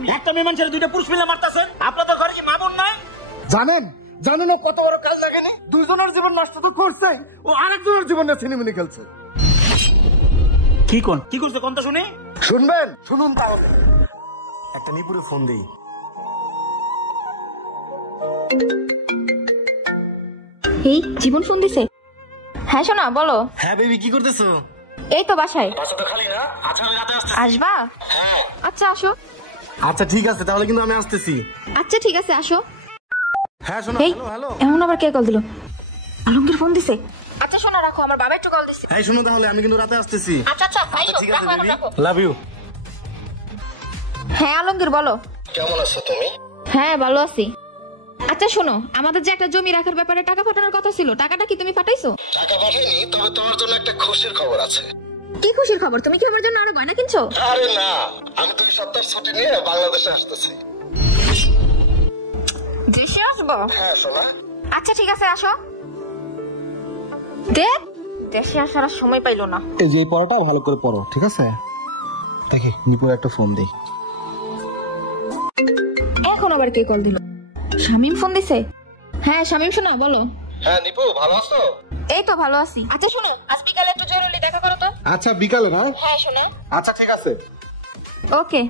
স্বামী। একটা মেয়ে মানুষের দুইটা পুরুষ মিলে মারতেছেন। আপনাদের ঘরে কি মা বোন নাই? জানেন ও কত বড় কাজ লাগেনি? দুজনের জীবন নষ্ট তো করছে, ও আরেকজনের জীবনে ছিনিমিনি খেলছে। কি করছে কোন তো শুনি? শুনুন তাহলে। একটা নিপুরে ফোন দেই। এই জীবন ফোন দিছে। হ্যাঁ শোনা বলো। হ্যাঁ বেবি কি করতেছো? এই তো বাসায়। বাসা তো খালি না? আচ্ছা আমি রাতে আসতেছি। আসবা? আচ্ছা আসো। আচ্ছা ঠিক আছে, তাহলে কিন্তু আমি আসতেছি। আচ্ছা ঠিক আছে আসো। হ্যাঁ শোনো। এই হ্যালো হ্যালো। এমন আবার কে কল দিল? আলমগীর ফোন দিছে। আচ্ছা শোনো রাখো, আমার বাবা একটু কল দিছে। এই শোনো তাহলে আমি কিন্তু রাতে আসতেছি। আচ্ছা আচ্ছা ঠিক আছে বেবি, লাভ ইউ। হ্যাঁ আলমগীর বলো। কেমন আছো তুমি? হ্যাঁ ভালো আছি। আচ্ছা শোনো, আমাদের যে একটা জমি রাখার ব্যাপারে টাকা পাঠানোর কথা ছিল, টাকাটা কি তুমি পাঠাইছো? টাকা পাঠাইনি, তবে তোমার জন্য একটা খুশির খবর আছে। কি খুশির খবর? তুমি কি আমার জন্য আরো গয়না কিনছো? আরে না, আমি 2 সপ্তাহ ছুটি নিয়ে বাংলাদেশে আসতেছি। দেশে আসবো? হ্যাঁ সোনা। আচ্ছা ঠিক আছে আসো। দেশে আসার আর সময় পাইলো না। এই যে পড়াটা ভালো করে পড়ো, ঠিক আছে? দেখি নিপুর একটা ফোন দেই। এখন আবার কে কল দিল? শামিম ফোন দিছে। হ্যাঁ শামিম শোনা বলো। হ্যাঁ নিপু, ভালো আছো? এই তো ভালো আছি। আচ্ছা শোনো, আজ বিকালে একটু জরুরি দেখা করো তো। আচ্ছা বিকালে না? হ্যাঁ শোনো। আচ্ছা ঠিক আছে। ওকে।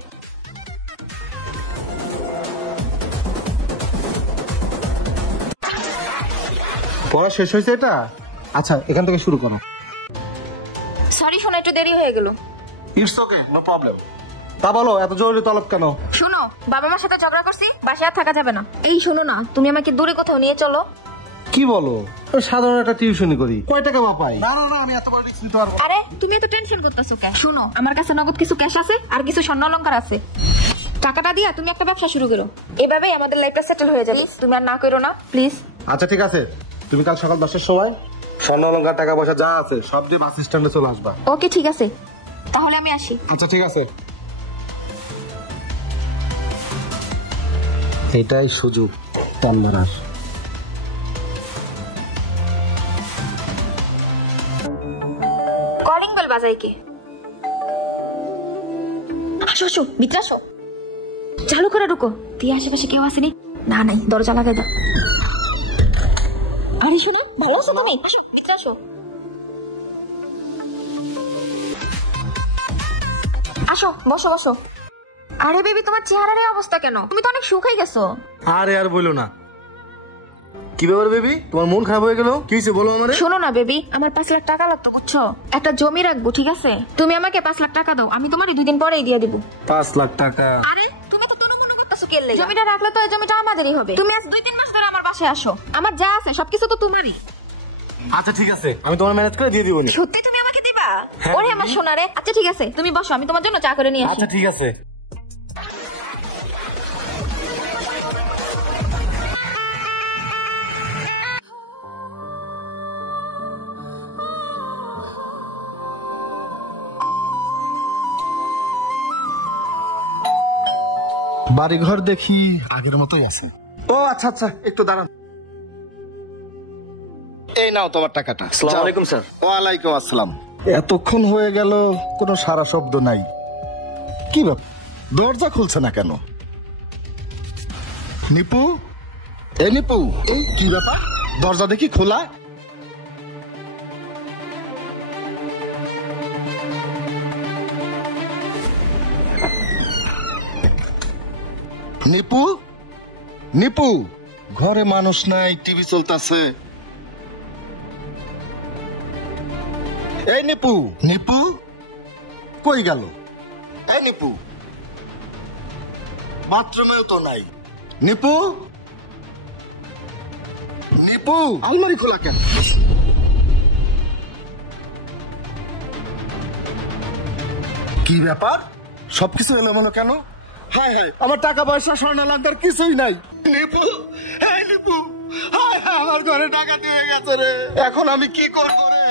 পড়া শেষ হয়েছে এটা? আচ্ছা এখান থেকে শুরু করো। সরি শোনো, একটু দেরি হয়ে গেল। It's okay, no problem. তা বলো এত জরুরি তলব কেন? শোনো, বাবা মার সাথে ঝগড়া করছি, বাসায় আর থাকা যাবে না। এই শোনো না, তুমি আমাকে দূরে কোথাও নিয়ে চলো। কি বলো? সাধারণ একটা টিউশনি করি, কয় টাকা বা পাই? না না না, আমি এত বড় রিস্ক নিতে পারবো না। আরে তুমি এত টেনশন করতেছো কেন? শোনো, আমার কাছে নগদ কিছু ক্যাশ আছে আর কিছু স্বর্ণ অলংকার আছে। টাকাটা দিয়া তুমি একটা ব্যবসা শুরু করো, এভাবেই আমাদের লাইফটা সেটেল হয়ে যাবে। তুমি আর না করো না প্লিজ। আচ্ছা ঠিক আছে, তুমি কাল সকাল 10টার সময় স্বর্ণ অলংকার টাকা পয়সা যা আছে সব দিয়ে বাস স্ট্যান্ডে চলে আসবা। ওকে ঠিক আছে, তাহলে আমি আসি। আচ্ছা ঠিক আছে। এটাই সুযোগ টান মারার। কলিং বেল বাজাই কে? আসো আসো, ভিতরে আসো। চালু করে ঢুকো। দিয়ে আশেপাশে কেউ আসেনি? না নাই, দরজা লাগাই দাও। আরে শোনো, ভালো আছো তুমি? আসো ভিতরে আসো। আসো বসো বসো। আরে বেবি, তোমার চেহারার এই অবস্থা কেন? তুমি তো অনেক শুকাই গেছো। আরে আর বলো না। কি ব্যাপার বেবি, তোমার মন খারাপ হয়ে গেল? কি হয়েছে বলো আমারে। শোনো না বেবি, আমার 5 লাখ টাকা লাগতো বুঝছো, একটা জমি রাখবো, ঠিক আছে? তুমি আমাকে 5 লাখ টাকা দাও, আমি তোমার 2 দিন পরেই দিয়ে দিব। 5 লাখ টাকা? আরে তুমি তো কোনো করতেছো কি লাগি? জমিটা রাখলে তো এই জমিটা আমাদেরই হবে। তুমি আজ 2-3 মাস ধরে আমার বাসায় আসো, আমার যা আছে সবকিছু তো তোমারই। আচ্ছা ঠিক আছে, আমি তোমার ম্যানেজ করে দিয়ে দিবনি। সত্যি তুমি আমাকে দিবা? হ্যাঁ, ওরে আমার সোনা রে। আচ্ছা ঠিক আছে, তুমি বসো, আমি তোমার জন্য চা করে নিয়ে আসি। আচ্ছা ঠিক আছে। বাড়িঘর দেখি আগের মতোই আছে। ও আচ্ছা আচ্ছা, একটু দাঁড়ান। এই নাও তোমার টাকাটা। আসসালামু আলাইকুম স্যার। ওয়ালাইকুম আসসালাম। এতক্ষণ হয়ে গেল কোনো সারা শব্দ নাই, কি ব্যাপার? দরজা খুলছে না কেন? নিপু, এই নিপু, এই কি ব্যাপার? দরজা দেখি খোলা। নিপু, নিপু, ঘরে মানুষ নাই, টিভি চলতেছে। এই নিপু, নিপু কই গেল? এই নিপু, বাথরুমেও তো নাই। নিপু, নিপু, আলমারি খোলা কেন? কি ব্যাপার? সবকিছু এলোমেলো কেন? হায় হায়, আমার টাকা পয়সা স্বর্ণ লাগদার কিছুই নাই। নিপু, এই নিপু, হায় হায়, আমার ঘরে টাকা দিয়ে গেছে রে। এখন আমি কি করবো রে?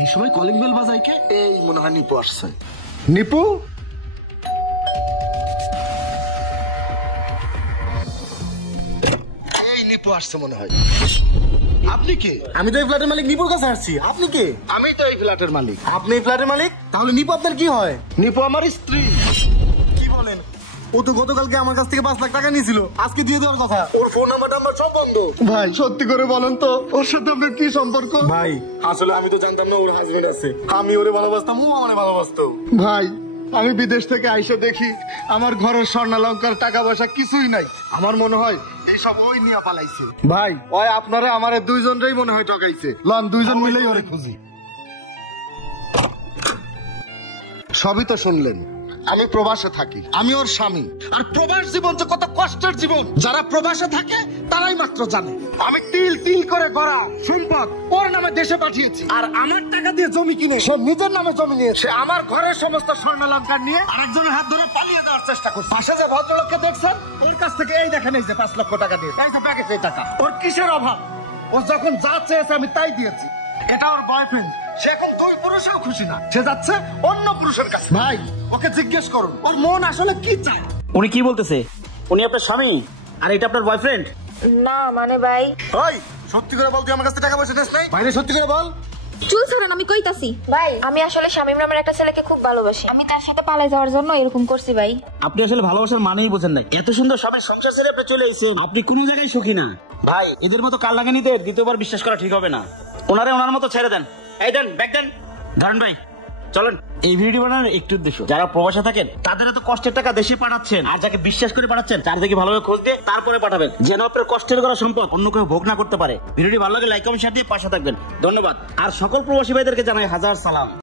এই সময় কলিং বেল বাজাই কে? এই মনে হয় নিপু আসছে। নিপু, এই নিপু আসছে মনে হয়। আপনি কে? আমি তো এই ফ্ল্যাটের মালিক, নিপুর কাছে আসছি। আপনি কে? আমি তো এই ফ্ল্যাটের মালিক। আপনি এই ফ্ল্যাটের মালিক? তাহলে নিপু আপনার কি হয়? নিপু আমার স্ত্রী। কি বলেন? ও তো গতকালকে আমার কাছ থেকে 5 লাখ টাকা নিয়েছিল, আজকে দিয়ে দেওয়ার কথা। ওর ফোন নাম্বারটা আমার সব বন্ধ। ভাই সত্যি করে বলেন তো ওর সাথে আপনার কি সম্পর্ক? ভাই আসলে আমি তো জানতাম না ওর হাজবেন্ড আছে, আমি ওরে ভালোবাসতাম, ও আমারে ভালোবাসতো। ভাই আমি বিদেশ থেকে আইসা দেখি আমার ঘরের স্বর্ণালঙ্কার টাকা পয়সা কিছুই নাই। আমার মনে হয় এইসব ওই নিয়ে পালাইছে। ভাই ওই আপনারা আমারে দুইজনরেই মনে হয় ঠকাইছে। লন দুইজন মিলেই ওরে খুঁজি। সবই তো শুনলেন, আমি প্রবাসে থাকি, আমি ওর স্বামী। আর প্রবাস জীবন যে কত কষ্টের জীবন যারা প্রবাসে থাকে তারাই মাত্র জানে। আমি তিল তিল করে গড়া সম্পদ ওর নামে দেশে পাঠিয়েছি, আর আমার টাকা দিয়ে জমি কিনে সে নিজের নামে জমি নিয়েছে। আমার ঘরের সমস্ত স্বর্ণালঙ্কার নিয়ে আরেকজনের হাত ধরে পালিয়ে দেওয়ার চেষ্টা করছে। পাশে যে ভদ্রলোককে দেখছেন ওর কাছ থেকে এই দেখেন এই যে 5 লক্ষ টাকা দিয়ে প্যাকেজে টাকা। ওর কিসের অভাব? ও যখন যা চেয়েছে আমি তাই দিয়েছি। এটা ওর বয়ফ্রেন্ড, সে এখন 2 পুরুষেও খুশি না, সে যাচ্ছে অন্য পুরুষের কাছে। ভাই ওকে জিজ্ঞেস করুন ওর মন আসলে কি চায়। উনি কি বলতেছে? উনি আপনার স্বামী আর এটা আপনার বয়ফ্রেন্ড? না মানে ভাই, ওই সত্যি করে বল, তুই আমার কাছ থেকে টাকা পয়সা নিস নাই? ভাইরে সত্যি করে বল। চুল ছাড়েন, আমি কইতাছি। ভাই আমি আসলে শামীম নামের একটা ছেলেকে খুব ভালোবাসি, আমি তার সাথে পালিয়ে যাওয়ার জন্য এরকম করছি ভাই। আপনি আসলে ভালোবাসার মানেই বোঝেন নাই। এত সুন্দর স্বামীর সংসার ছেড়ে আপনি চলে এসেছেন, আপনি কোনো জায়গায় সুখী না। ভাই এদের মতো কাল লাগানিতে দ্বিতীয়বার বিশ্বাস করা ঠিক হবে না। ওনারে ওনার মতো ছেড়ে দেন। এই দেন ব্যাগ দেন। ধরেন ভাই চলেন। এই ভিডিও বানানোর একটু উদ্দেশ্য, যারা প্রবাসে থাকেন তাদের তো কষ্টের টাকা দেশে পাঠাচ্ছেন, আর যাকে বিশ্বাস করে পাঠাচ্ছেন তার থেকে ভালোভাবে খোঁজ দিয়ে তারপরে পাঠাবেন, যেন আপনার কষ্টের করা সম্পদ অন্য কেউ ভোগ না করতে পারে। ভিডিওটি ভালো লাগে লাইক কমেন্ট শেয়ার দিয়ে পাশে থাকবেন। ধন্যবাদ। আর সকল প্রবাসী ভাইদেরকে জানাই হাজার সালাম।